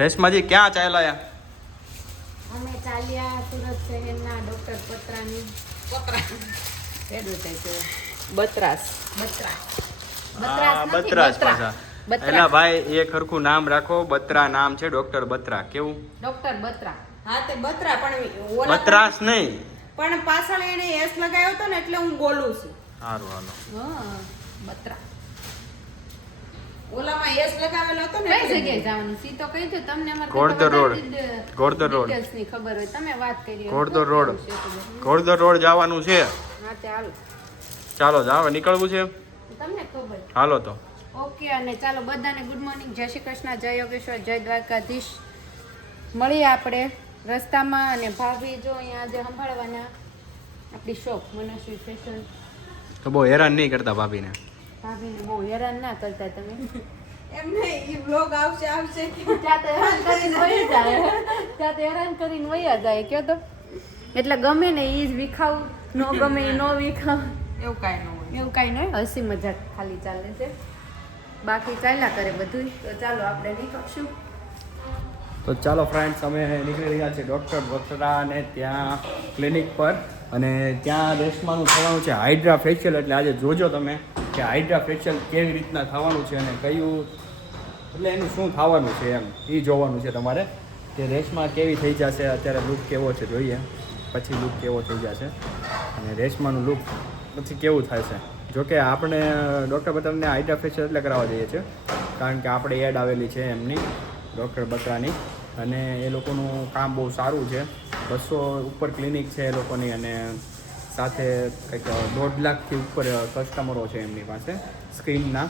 રેશમાજી ક્યાં ચાલ્યા? અમે ચાલ્યા સુરત શહેરના ડોક્ટર પત્રાની બત્રાસ પાછા એના ભાઈ એક હરખું નામ રાખો. બત્રા નામ છે, ડોક્ટર બત્રા. કેવું? ડોક્ટર બત્રા. હા તે બત્રા પણ બત્રાસ નહીં, પણ પાછળ એને એસ લગાવ્યો હતો ને એટલે હું બોલું છું. સારું હાલો. હા બત્રા. ઓલામાં એસ લગાવેલો હતો ને કઈ એટલે જગ્યાએ જવાનું સી તો કહી દો તમને. અમારે ઘોડદોર રોડ. ઘોડદોર રોડ. ડિટેલ્સ ની ખબર હોય તમે વાત કરી હોય. ઘોડદોર રોડ. ઘોડદોર રોડ જવાનું છે. હા તે હાલો ચાલો જાવ, નીકળવું છે. તમને ખબર. હાલો તો ઓકે અને ચાલો બધાને ગુડ મોર્નિંગ, જય શ્રી કૃષ્ણ, જય યોગેશ્વર, જય દ્વારકાધીશ. મળીએ આપણે રસ્તામાં. અને ભાભી જો અહીંયા આજે સંભાળવાના આપણી શોપ મનસ્વી ફેશન. તો બહુ હેરાન નહીં કરતા ભાભીને. ભાભીને બહુ હેરાન ના કરતા તમે. એમ નહીં ઈ વ્લોગ આવશે ત્યાં તો હેરાન કરીને વહી જાય, ત્યાં તો હેરાન કરીને વહી જાય કયો તો. એટલે ગમે ને એ જ વિખાવ, નો ગમે એ નો વિખાવ, એવું કાંઈ ન હોય. એવું કાંઈ નહીં. હસી મજાક ખાલી ચાલે છે, બાકી ચાલ્યા કરે બધું. તો ચાલો આપણે નીકળશું. તો ચાલો ફ્રેન્ડ્સ, અમે નીકળી રહ્યા છીએ ડૉક્ટર બત્રા અને ત્યાં ક્લિનિક પર. અને ત્યાં રેશમાનું થવાનું છે હાઇડ્રા ફેશિયલ. એટલે આજે જોજો તમે કે હાઇડ્રા ફેશિયલ કેવી રીતના થવાનું છે અને કયું એટલે એનું શું થવાનું છે એમ એ જોવાનું છે તમારે. કે રેશમા કેવી થઈ જશે, અત્યારે લુક કેવો છે જોઈએ, પછી લુક કેવો થઈ જશે અને રેશમાનું લુક પછી કેવું થાય છે. જોકે આપણે ડૉક્ટર બત્રાને હાઇડ્રા ફેશિયલ એટલે કરાવવા જઈએ છીએ કારણ કે આપણે એડ આવેલી છે એમની ડૉક્ટર બત્રાની. અને એ લોકોનું કામ બહુ સારું છે. 200 ઉપર ક્લિનિક છે એ લોકોની અને સાથે કંઈક 1.5 લાખથી ઉપર કસ્ટમરો છે એમની પાસે. સ્કિનના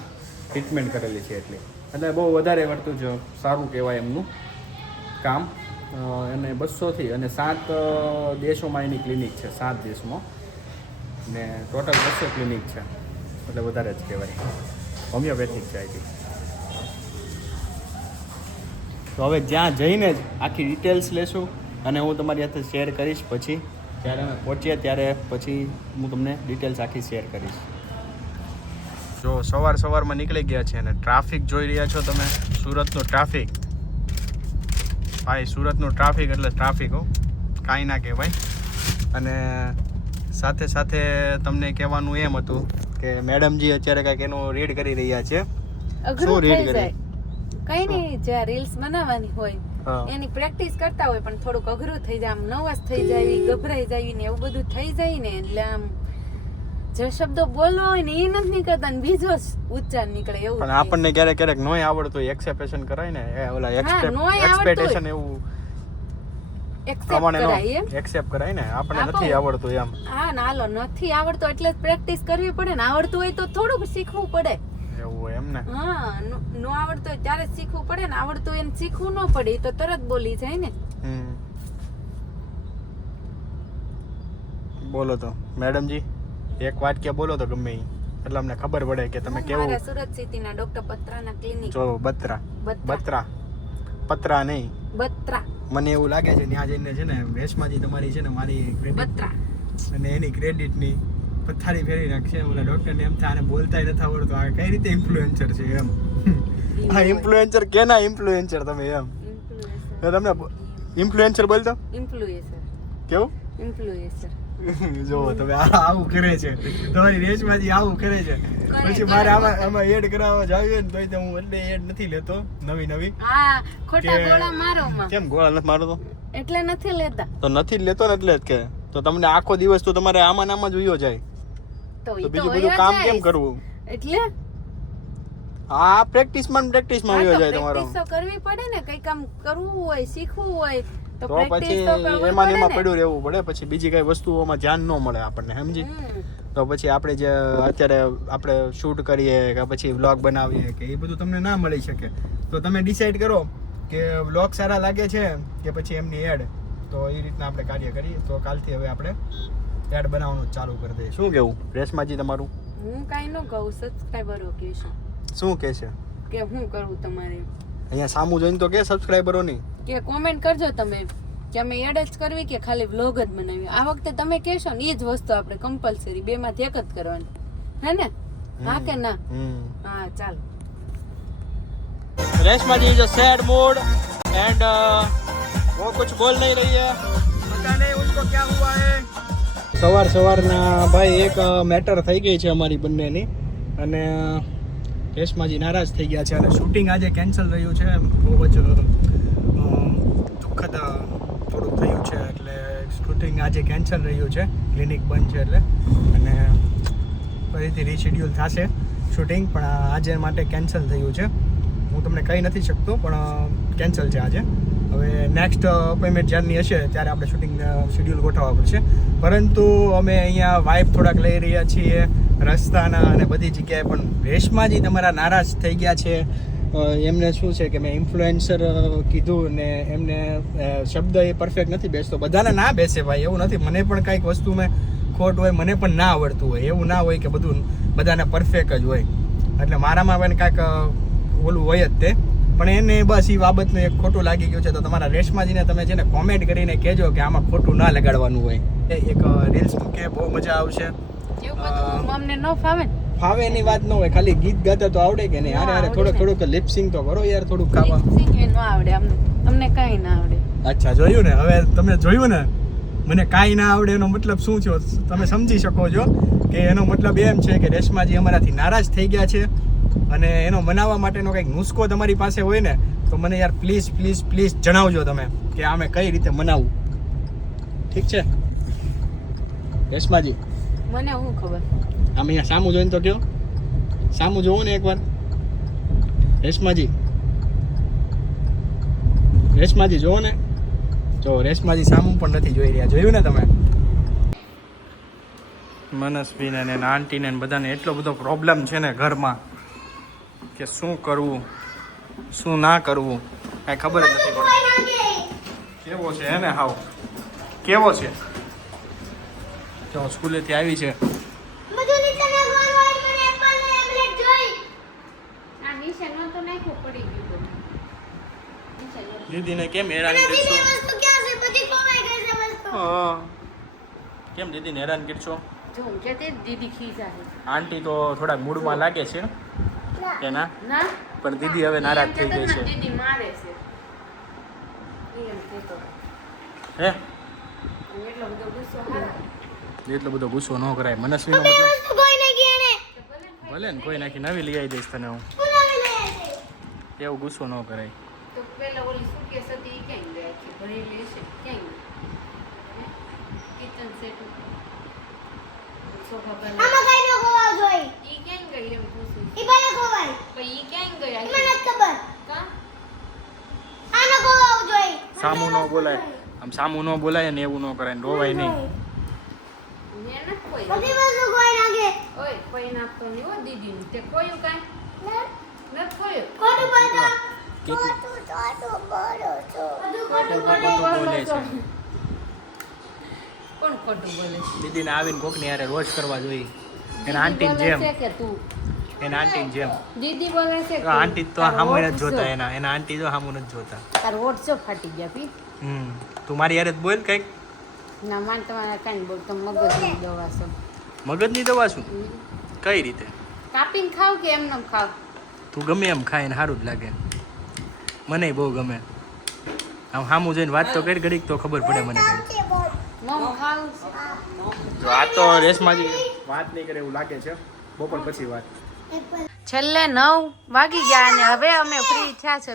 ટ્રીટમેન્ટ કરેલી છે એટલે બહુ વધારે પડતું જ સારું કહેવાય એમનું કામ. અને 200થી અને 7 દેશોમાં એની ક્લિનિક છે, 7 દેશમાં ને ટોટલ 200 ક્લિનિક છે એટલે વધારે જ કહેવાય. હોમિયોપેથિક છે આઈ. તો હવે જ્યાં જઈને જ આખી ડિટેલ્સ લેશું અને હું તમારી સાથે શેર કરીશ. પછી જ્યારે અમે પહોંચીએ ત્યારે પછી હું તમને ડિટેલ્સ આખી શેર કરીશ. જો સવારમાં નીકળી ગયા છે અને ટ્રાફિક જોઈ રહ્યા છો તમે. સુરતનો ટ્રાફિક ભાઈ, સુરતનો ટ્રાફિક એટલે ટ્રાફિક હો, કાંઈ ના કહેવાય. અને સાથે તમને કહેવાનું એમ હતું કે મેડમજી અત્યારે કાંઈક એનું રીડ કરી રહ્યા છે. અઘરું થઈ જાય કઈ નહીં, જ્યાં રીલ્સ બનાવવાની હોય એની પ્રેક્ટિસ કરતા હોય પણ થોડુંક અઘરું થઈ જાય, આમ નર્વસ થઈ જાય, ગભરાઈ જાય ને એવું બધું થઈ જાય ને. એટલે આમ જે શબ્દો બોલવા હોય ને એ નથી નીકળતા ને બીજો જ ઉચ્ચાર નીકળે એવું. પણ આપણને ક્યારેક નોય આવડતું હોય એક્સેપ્ટેશન કરાય ને, ઓલા એક્સપેક્ટેશન એવું એક્સેપ્ટ કરાય ને. આપણને નથી આવડતું એમ. હા ના હાલો નથી આવડતું એટલે પ્રેક્ટિસ કરવી પડે ને. આવડતું હોય તો થોડુંક શીખવું પડે એવું હોય એમ ને. હા નો આવડતું હોય ત્યારે શીખવું પડે ને. આવડતું હોય એને શીખવું ન પડે તો તરત બોલી જાય ને. બોલો તો મેડમજી એક વાક્ય બોલો તો ગમે એટલે અમને ખબર પડે કે તમે કેવું. સુરત સિટીના ડોક્ટર બત્રાના ક્લિનિક. જો પત્રા નહીં બત્રા. મને એવું લાગે છે ત્યાં જઈને છે ને રેશમાજી તમારી છે ને મારી બત્રા અને એની ક્રેડિટ ની પથારી ફેરી નાખશે. ઓલા ડોક્ટર ને એમ થાય આને બોલતાય નથી આવડતું, આ કઈ રીતે ઇન્ફ્લુએન્સર છે એમ. આ ઇન્ફ્લુએન્સર કેના ઇન્ફ્લુએન્સર તમે એમ. તમને ઇન્ફ્લુએન્સર બોલતો ઇન્ફ્લુએન્સર કેવું ઇન્ફ્લુએન્સર જો તમે આવું કરે છે તમારી રેશમાજી, આવું કરે છે. પછી મારે આમાં એડ કરાવવા જાવીએ ને તોય હું એટલે એડ નથી લેતો નવી. હા ખોટા ગોળા મારો માં. કેમ ગોળા નથી મારતો? એટલે નથી લેતા. તો નથી જ લેતો ને એટલે જ કે તો તમને આખો દિવસ તો તમારે આમાં જ વયો જાય તો બીજું બધું કામ કેમ કરવું? એટલે હા પ્રેક્ટિસમાં વયો જાય તમારો. પ્રેક્ટિસ તો કરવી પડે ને. કઈ કામ કરવું હોય, શીખવું હોય તો પછી એમાં પડ્યું રહેવું પડે. પછી બીજી કઈ વસ્તુઓમાં ધ્યાન ન મળે આપણને, સમજી. તો પછી આપણે જે અત્યારે આપણે શૂટ કરીએ કે પછી વ્લોગ બનાવીએ કે એ બધું તમને ના મળી શકે. તો તમે ડિસાઈડ કરો કે વ્લોગ સારા લાગે છે કે પછી એમની એડ. તો એ રીતના આપણે કાર્ય કરીએ. તો કાલથી હવે આપણે એડ બનાવવાનું ચાલુ કરી દઈએ. શું કેવું રેશમાજી તમારું? હું કાઈ ન કહું, સબસ્ક્રાઇબરો કહેશું. શું કહે છે કે હું કરું તમારે? અહીંયા સામું જોઈને તો કે સબસ્ક્રાઇબરોની કે કોમેન્ટ કરજો તમે કે અમે એડ જ કરવી કે ખાલી વ્લોગ જ બનાવી. આ વખતે તમે કહેશો ને એ જ વસ્તુ આપણે કમ્પલસરી 2 માંથી એક જ કરવાની, હે ને? હા કે ના? હા ચાલો. રેશમાજી is a sad mood. And वो कुछ बोल नहीं रही है, पता नहीं उनको क्या हुआ है। સવારના ભાઈ એક મેટર થઈ ગઈ છે અમારી બંનેની અને રેશમાજી નારાજ થઈ ગયા છે અને શૂટિંગ આજે કેન્સલ રહ્યું છે. બહુ જ દુઃખદ થોડુંક થયું છે એટલે શૂટિંગ આજે કેન્સલ રહ્યું છે, ક્લિનિક બંધ છે એટલે, અને ફરીથી રીશેડ્યુલ થશે શૂટિંગ, પણ આજે માટે કેન્સલ થયું છે. હું તમને કહી નથી શકતો પણ કેન્સલ છે આજે. હવે નેક્સ્ટ અપોઇન્ટમેન્ટ જ્યારની હશે ત્યારે આપણે શૂટિંગ શેડ્યુલ ગોઠવવા પડશે. પરંતુ અમે અહીંયા વાઇફ થોડાક લઈ રહ્યા છીએ રસ્તાના અને બધી જગ્યાએ, પણ રેશમાજી તમારા નારાજ થઈ ગયા છે. એમને શું છે કે મેં ઇન્ફ્લુએન્સર કીધું ને એમને શબ્દ એ પરફેક્ટ નથી બેસતો. બધાને ના બેસે ભાઈ, એવું નથી. મને પણ કંઈક વસ્તુમાં ખોટ હોય, મને પણ ના આવડતું હોય, એવું ના હોય કે બધું બધાને પરફેક્ટ જ હોય. એટલે મારામાં પણ કાંઈક ઓલું હોય જ તે, પણ એને બસ એ બાબતનું એક ખોટું લાગી ગયું છે. તો તમારા રેશમાજીને તમે છે ને કોમેન્ટ કરીને કહેજો કે આમાં ખોટું ના લગાડવાનું હોય. એક રીલ્સ મૂકે, બહુ મજા આવશે. એવું બધું અમને ન ફાવે. ફાવે એની વાત ન હોય, ખાલી ગીત ગાતા તો આવડે કે નહીં? અરે થોડુંક લિપસિંગ તો કરો યાર, થોડુંક ખાવા. ન આવડે અમને કાંઈ ના આવડે. અચ્છા, જોયું ને? હવે તમે જોયું ને, મને કાંઈ ના આવડે એનો મતલબ શું છે તમે સમજી શકો છો કે એનો મતલબ એમ છે કે રેશમાજી અમારાથી નારાજ થઈ ગયા છે અને એનો મનાવવા માટેનો કંઈક નુસ્ખો તમારી પાસે હોય ને તો મને યાર પ્લીઝ પ્લીઝ પ્લીઝ જણાવજો તમે કે આમે કઈ રીતે મનાવવું. ઠીક છે રેશમાજી? મને શું ખબર. આમ અહીંયા સામું જોઈને તો કહો, સામું જોવું ને એકવાર. રેશમાજી, રેશમાજી જોવો ને. જો રેશમાજી સામું પણ નથી જોઈ રહ્યા. જોયું ને તમે? મનસ્વીને ને આંટીને બધાને એટલો બધો પ્રોબ્લેમ છે ને ઘરમાં કે શું કરવું શું ના કરવું કાંઈ ખબર જ નથી પડતી. કેવો છે એને હાવ કેવો છે? જો સ્કૂલેથી આવી છે. દીદીને કેમ હેરાન કરશો? કેમ દીદીને હેરાન કરશો? દીદી ખીજાય. આંટી તો થોડા મૂડમાં લાગે છે એના, ના પણ દીદી હવે નારાજ થઈ ગઈ છે. દીદી મારે છે એમ કહેતો. હે એટલો બધો ગુસ્સો હારા. એટલો બધો ગુસ્સો ન કરાય. મનસ્વીનો મતલબ ભલે ને કોઈ નાખી નવી લઈ આવી દઈશ તને હું. એવું ગુસ્સો ન કરાય. તો પેલા ઓલી સુકેસ હતી ઈ ક્યાં ગઈ? આખી ભરેલી હશે ક્યાં ગઈ? કિચન સેટ સોફા પર આમાં કઈ ન ખોવા જોઈ. ઈ ક્યાં ગઈ એમ પૂછું. ઈ ભલે ખોવાય. પણ ઈ ક્યાં ગઈ? મને નથી ખબર. કા આનો ખોવા જોઈ. સામું ન બોલાય, આમ સામું ન બોલાય ને એવું ન કરાય ને રોવાય નહીં. મે ન કોઈ બધી વસ્તુ કોઈ નાખે. ઓય કોઈ નાખતો નહીં હો દીદી. તે કોયું કાઈ ન કોયું. ખોટું બોલતો. કોણ ખોટું બોલે છે? દીદીને આવીને કોકની યારે રોજ કરવા જોઈએ. એના આંટીની જેમ. એના આંટીની જેમ. દીદી બોલે છે કે આંટી તો સામું નથી જોતા. એના આંટી તો સામું નથી જોતા. તાર વોટ જો ફાટી ગયા પી. તું મારી યારે બોલ કંઈક. ના માન તમારે કાંઈ બોલ. તમે મગજની દવા છો. મગજની દવા શું? કઈ રીતે? કાપીને ખાવ કે એમને ખાવ? તું ગમે એમ ખાઈને સારું જ લાગે. મને બહુ ગમે. આમ સામું જોઈને વાત તો કરી ઘડીક તો ખબર પડે મને. મમ ખાવ. જો આ તો રેશમાજી વાત નહીં કરે એવું લાગે છે. બપોર પછી વાત. છેલ્લે 9 વાગી ગયા અને હવે અમે ફ્રી થયા છે.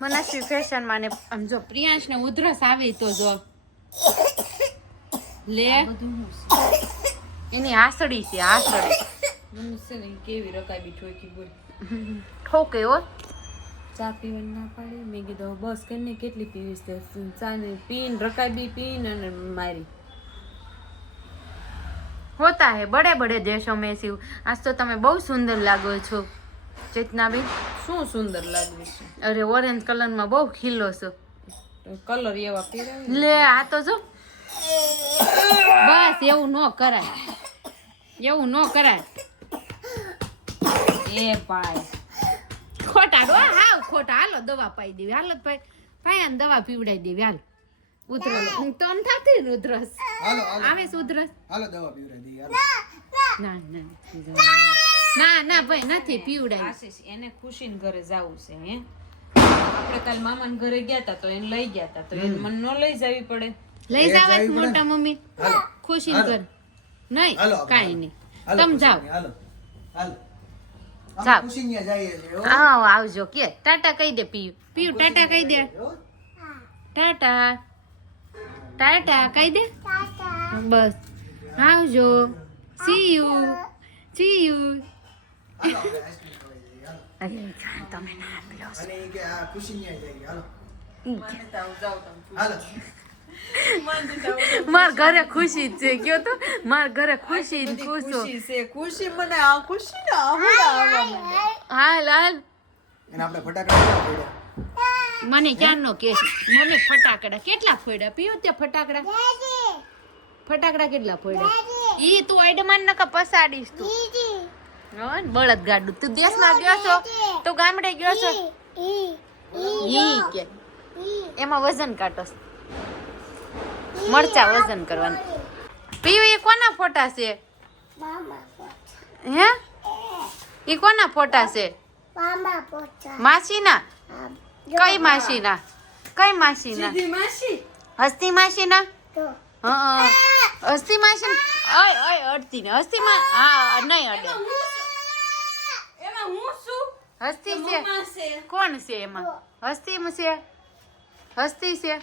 મનસ્વી ફેશનમાં ને આમ જો પ્રિયાંશને ઉધરસ આવી તો જો લે એની આસડી છે. આસડી કેવી રકાબી ઠોકી બોલ. ઠોકે હો. ચા પીવાની ના પાડી. મેં કીધું બસ કરીને કેટલી પીવીશ? ચા ને પીન રકાબી પીન અને મારી હોતા હે બડે બડે દેશો મેં શિવ. આજ તો તમે બહુ સુંદર લાગો છો ચેતનાબેન. શું સુંદર લાગુ છે? અરે ઓરેન્જ કલરમાં બહુ ખીલો છો. કલર એવા પહેરાય લે. આ તો જો બસ એવું ન કરાય. એવું ન કરાય. એ ભાઈ ખોટા રો હાવ ખોટા. હાલો દવા પાઈ દેવી. હાલો ભાઈ પાયાને દવા પીવડાવી દેવી. હાલ ઉધરસ તો ન થાતી ને ઉધરસ. આવે છે ઉધરસ? હાલો દવા પીવડાવી દે. ના ના ભાઈ નથી પીવડાવી. આશીષ એને ખુશીને ઘરે જાવું છે. હે આપણે આપણે કાલ મામાના ઘરે ગયા હતા તો એને લઈ ગયા હતા તો એને મને ન લઈ જવી પડે લઈ જાવ મોટા મમ્મી ખુશી કર નહીં કાઈ નહીં તમે જાઓ જાઓ આવો આવજો કે ટાટા કહી દે પીયુ ટાટા કહી દે ટાટા ટાટા કહી દે બસ આવજો સી યુ તમે ના પીલો માર ઘરે ખુશી જ છે કયો તો માર ઘરે ખુશી જ પૂછો ખુશી મને આ ખુશી ને હાલ હાલ એને આપણે ફટાકડા મને ક્યાં નો કે મને ફટાકડા કેટલા ફોડ્યા પીયું તે ફટાકડા કેટલા ફોડ્યા ઈ તું આઈડમાન નકા પસાડીશ તું હા બળદ ગાડું તું દેશમાં ગયો છો તો ગામડે ગયો છો ઈ કે એમાં વજન કાટોસ મરચા વજન કરવાનું પીયું એ કોના ફોટા છે હે ઈ કોના ફોટા છે માસીના કઈ માસીના હસ્તી માસીના હા હસ્તી માસી ઓય અડતી ને હસ્તી માં હા નહીં અડે એમાં હું શું હસ્તી છે કોણ છે એમાં હસ્તી છે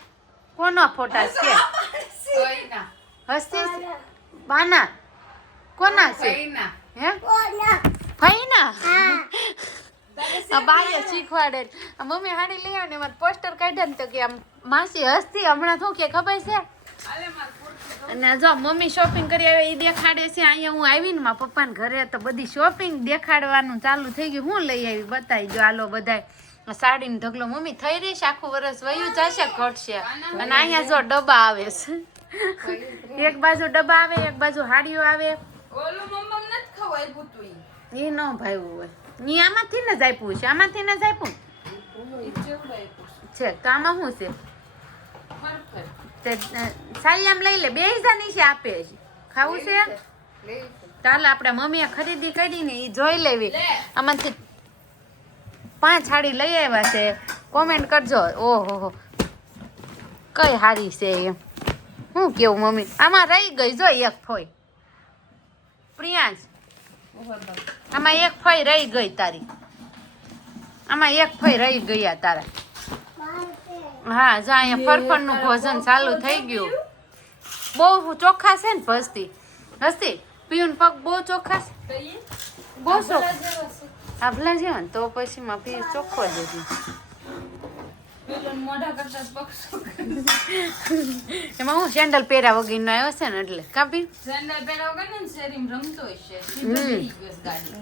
કોનો ફોટા છે હસ્તી છે બાના કોના છે હે ફઈના આ બાઈએ શીખવાડે મમ્મી હાડી લઈ આવે ને એમાં પોસ્ટર કાઢ્યા ને તો કે આમ માસી હસ્તી હમણાં શું કે ખબર છે અને જો મમ્મી શોપિંગ કરી આવે એ દેખાડે છે અહીંયા હું આવી ને મારા પપ્પાને ઘરે તો બધી શોપિંગ દેખાડવાનું ચાલુ થઈ ગયું હું લઈ આવી બતાવી જો આલો બધાય સાડીનો ઢગલો મમ્મી થઈ રહી છે આખું વર્ષ વયું જશે ઘટશે અને અહીંયા જો ડબ્બા આવે છે એક બાજુ ડબ્બા આવે એક બાજુ હાડીઓ આવે ઓલું મમ્મ નથી ખવાય ભૂતું એ ન ભાઈ હોય ઈ આમાંથી ને જ આપ્યું છે આમાંથી ને જ આપ્યું છે તો આમાં શું છે તે સાલિયામ લઈ લે 2000 ની છે આપે છે ખાવું છે ચાલ આપણે મમ્મીએ ખરીદી કરીને ઈ જોઈ લેવી આમાંથી 5 સાડી લઈ આવ્યા છે કોમેન્ટ કરજો ઓહો કઈ હારી છે એમ હું કેવું મમ્મી આમાં રહી ગઈ જો એક ફોઈ પ્રિયાંશ આમાં એક ફોઈ રહી ગઈ તારી આમાં એક ફોઈ રહી ગયા તારા હા જો અહીંયા ફરફરનું ભોજન ચાલુ થઈ ગયું બહુ ચોખ્ખા છે ને ભસતી હસતી પીયું પગ બહુ ચોખ્ખા છે બહુ ચોખ્ખા આભલા જેવા ને તો પછી માં પી ચોખ્ખો જ હતી એમાં હું સેન્ડલ પહેર્યા વગરનો આવ્યો છે ને એટલે કાપી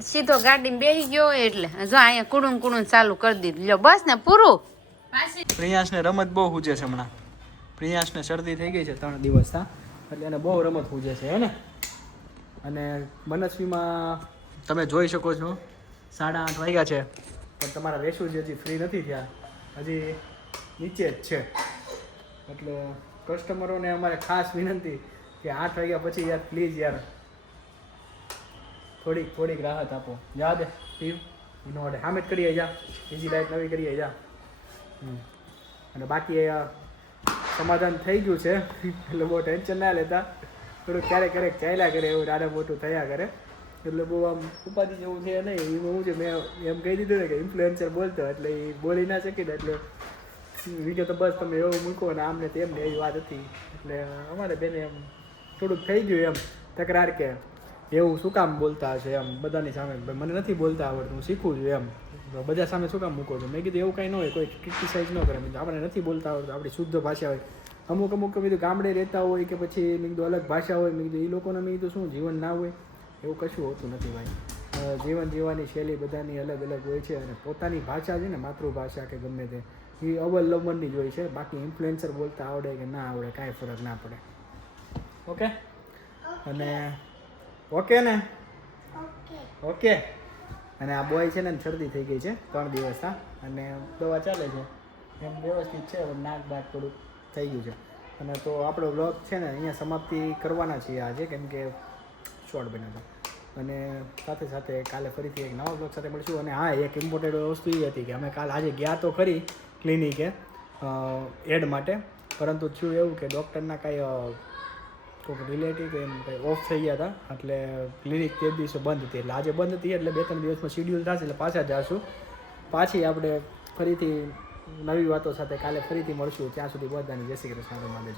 સીધો ગાડીમાં બેસી ગયો એટલે જો અહીંયા કુડું ચાલુ કરી દીધું લ્યો બસ ને પૂરું પ્રિયાંશને રમત બહુ સૂજે છે હમણાં પ્રિયાંશને શરદી થઈ ગઈ છે 3 દિવસના એટલે એને બહુ રમત સૂજે છે હે ને અને મનસ્વીમાં તમે જોઈ શકો છો 8:30 વાગ્યા છે પણ તમારા રેશુ હજી ફ્રી નથી થયા હજી નીચે જ છે એટલે કસ્ટમરોને અમારે ખાસ વિનંતી કે 8 વાગ્યા પછી યાર પ્લીઝ યાર થોડીક રાહત આપો જા દે પીવ નો અડે સામે જ કરીએ જા બીજી લાઈટ નવી કરીએ જા અને બાકી સમાધાન થઈ ગયું છે એટલે બહુ ટેન્શન ના લેતા થોડુંક ક્યારેક ચાલ્યા કરે એવું નાના મોટું થયા કરે એટલે બહુ આમ ઉપાધિ જેવું છે નહીં એમાં હું છે મેં એમ કહી દીધું ને કે ઇન્ફ્લુએન્સર બોલતો એટલે એ બોલી ના શકી ને એટલે વિડીયો તો બસ તમે એવું મૂકો ને આમને તેમને એવી વાત હતી એટલે અમારે બેને એમ થોડુંક થઈ ગયું એમ તકરાર કે એવું શું કામ બોલતા હશે એમ બધાની સામે મને નથી બોલતા આવડતું હું શીખું છું એમ બધા સામે શું કામ મૂકો છો મેં કીધું એવું કાંઈ ન હોય કોઈ ક્રિટિસાઇઝ ન કરે આપણે નથી બોલતા આવડતું આપણી શુદ્ધ ભાષા હોય અમુક મેં કીધું ગામડે રહેતા હોય કે પછી મેં કીધું અલગ ભાષા હોય મેં કીધું એ લોકોને મેં કીધું શું જીવન ના હોય એવું કશું હોતું નથી ભાઈ જીવન જીવવાની શૈલી બધાની અલગ અલગ હોય છે અને પોતાની ભાષા છે ને માતૃભાષા કે ગમે તે એ અવલંબનની જ હોય છે બાકી ઇન્ફ્લુએન્સર બોલતા આવડે કે ના આવડે કાંઈ ફરક ના પડે ઓકે અને ઓકે ને ઓકે અને આ બોય છે ને શરદી થઈ ગઈ છે 3 દિવસના અને દવા ચાલે છે એમ વ્યવસ્થિત છે હવે નાક બાક થોડુંક થઈ ગયું છે અને તો આપણો વ્લોગ છે ને અહીંયા સમાપ્તિ કરવાના છીએ આજે કેમ કે શોર્ટ બન્યો હતો અને સાથે સાથે કાલે ફરીથી એક નવા વ્લોગ સાથે મળશું અને હા એક ઇમ્પોર્ટન્ટ વસ્તુ એ હતી કે અમે કાલ આજે ગયા તો ખરી ક્લિનિકે એડ માટે, પરંતુ થયું એવું કે ડૉક્ટરના કાંઈ કોઈ રિલેટિવ એમ કંઈ ઓફ થઈ ગયા હતા, એટલે ક્લિનિક તે દિવસે બંધ હતી. એટલે આજે બંધ હતી એટલે 2-3 દિવસમાં શિડ્યુલ થશે એટલે પાછા જઈશું. પાછી આપણે ફરીથી નવી વાતો સાથે કાલે ફરીથી મળશું. ત્યાં સુધી બધાની જય શ્રી કૃષ્ણ.